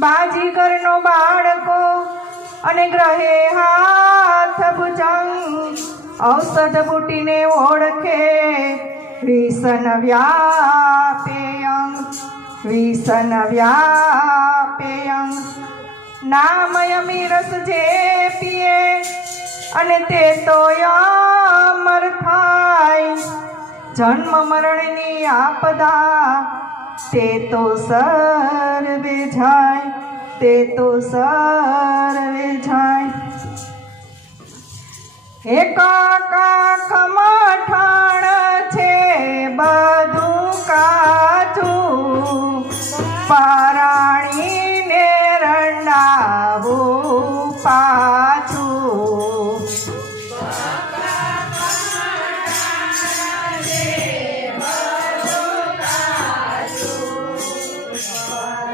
બાજીગરનો બાળકો અને ગ્રહે હાથ ભુજંગ ઔષધ બુટીને ઓળખે. વિસન વ્યાપેયંગ વિસન વ્યાપેયંગ નામય મીરસ જે પીએ અને તે તો અમર થાય. જન્મ મરણની આપદા તે તો સર્વે જાય, તે તો સર્વે જાય. હે કાકા કમાઠાણ છે બધું કાચું. પારાણીને રંડાવું પાછું.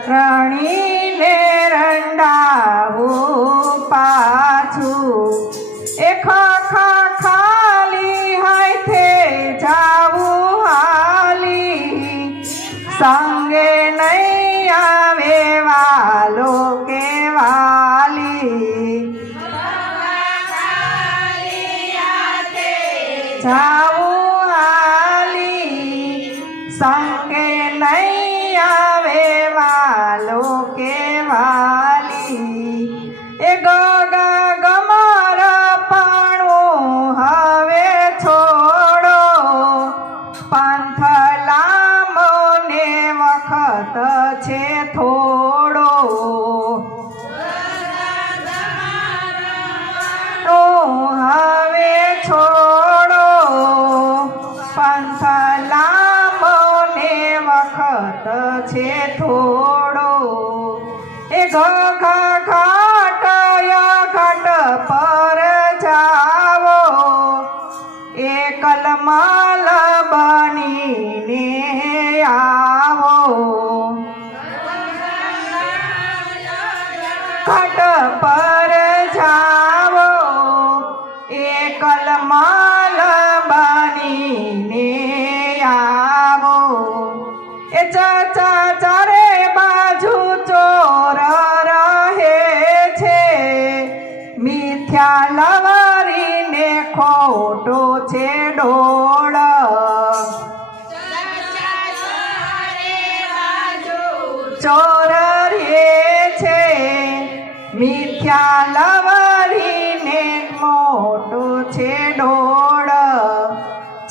રાણીને રંડાવું પાછું. એ ખા ખાલી હાથે જાવું હાલી. સંગે નહીં આવે વાલો કે વાલી. જાવું મિથ્યા લવરીને મોટો છે ડોળ.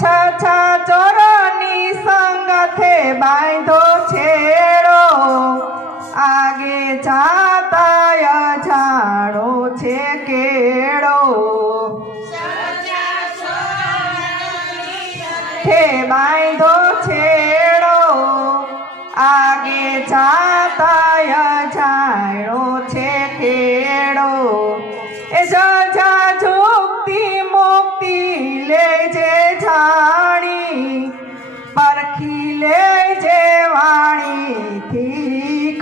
છ છ ચોરની સંગથે બાંધો છેડો. આગે જાતા જાણો છે કેળો. છે બાંધો છેડો. આગે જાતા જાણો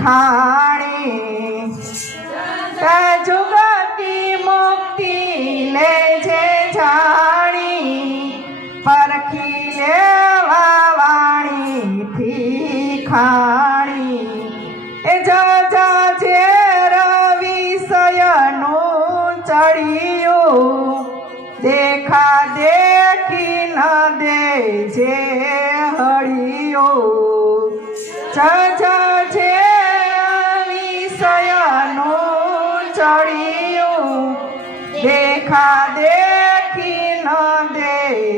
खा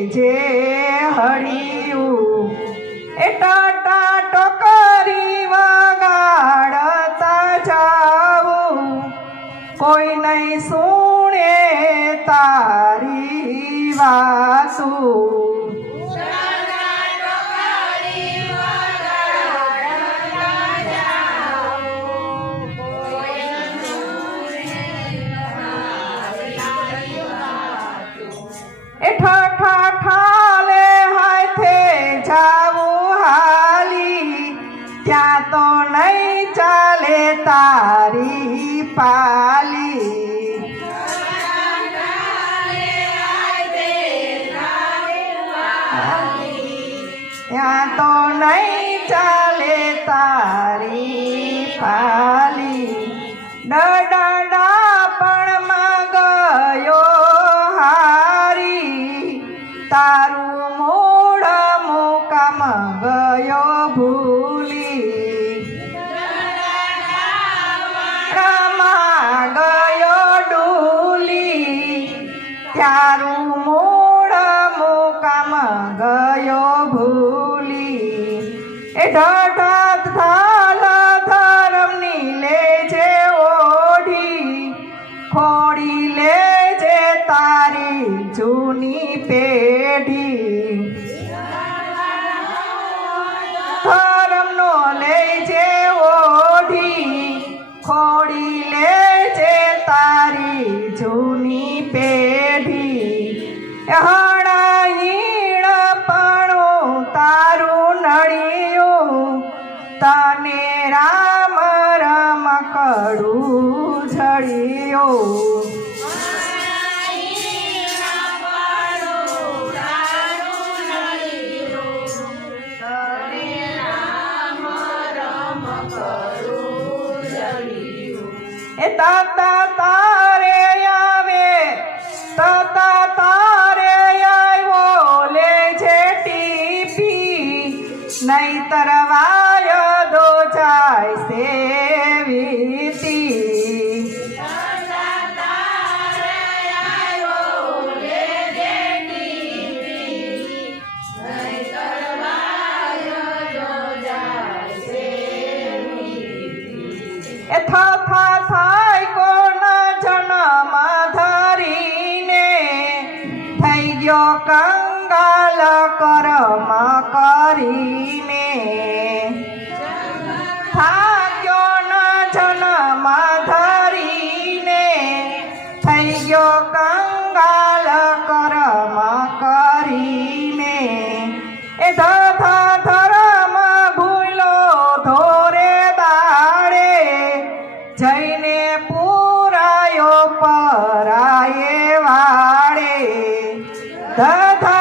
દેજે હળિયું એ ટાટા ટોકરી વગાડતા જાવું કોઈ નહીં સુણે તારી વાતું it ઠા તને રામ રમ કડું ઝળિયું. એ તાતા તારે આવે, તાતા તારે આવ્યો, લે છે ટીપી. નહીતર વાયદો જાય સેવીતી. થા થાય કોના જન્મ ધરીને? થઈ ગયો કંગાલ કરમ કરીને. થાક્યો ન જન્મ ધરીને થઈ ગયો કંગાલ કરીને. એ ધધા ધરમ ભૂલો ધોરે દાડે જઈને પૂરાયો પરાયે વાડે ધધા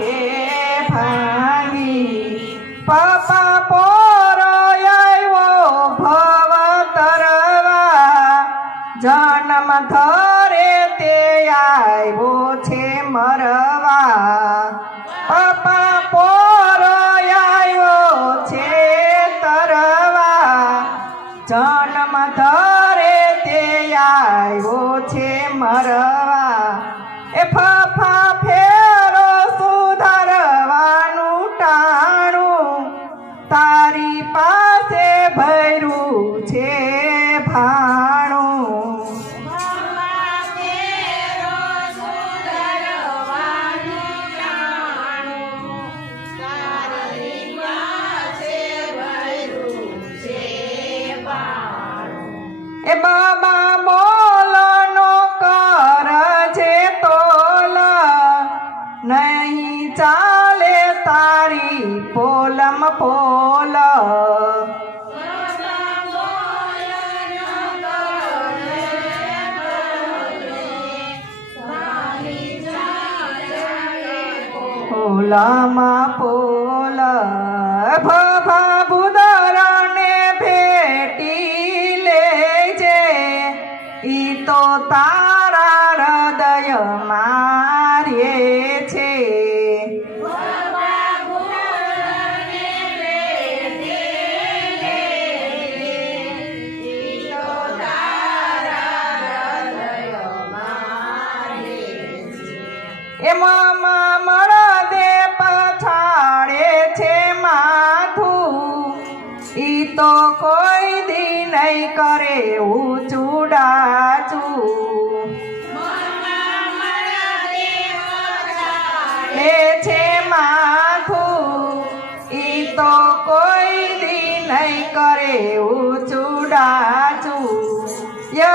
નાખે ભાંગી. પપ્પા પોરો આવ્યો ભવ તરવા. જન્મ ધરે તે આવ્યો છે મરવા. પપ્પા પોરો છે તરવા. જન્મ ધરે মা পোলা ভবাবুদরণে ভেটিলে যে ইতো তারা হৃদয় মারিয়েছে। এ মামা નહીં કરે હું ચૂડાચું એ છે માથું, ઈ તો કોઈ દી નહીં કરે હું ચૂડાચું ય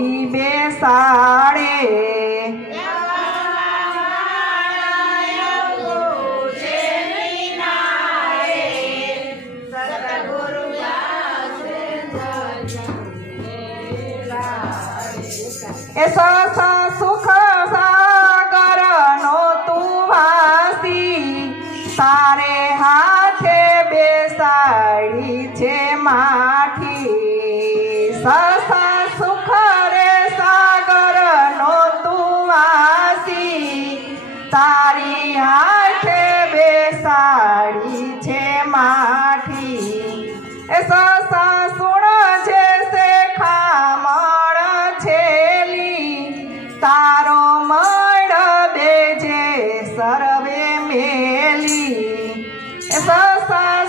ele. É só sair.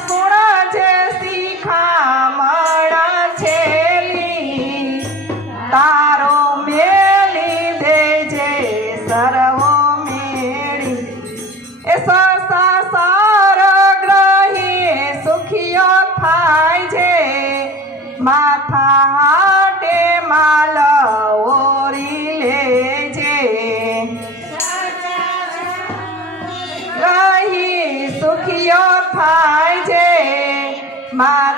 my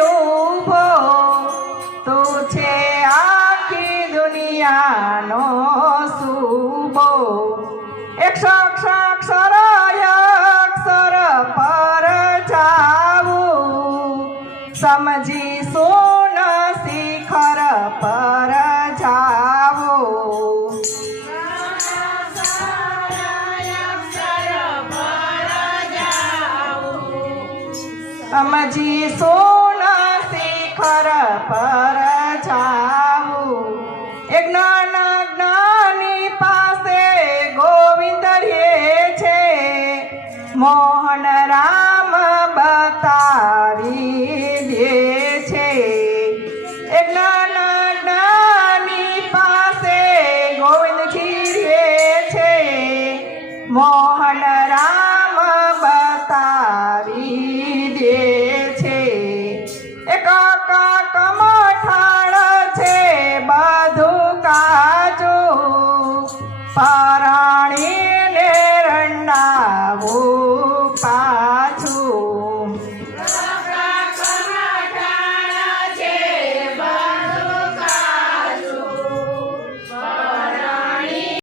ઊભો તું છે આખી દુનિયાનો સુબો. એકસો અક્ષર અક્ષર પર જાવું. સમજી સોન શિખર પર જાવો. સમજી સો શિખર પર જાવું એ જ્ઞાન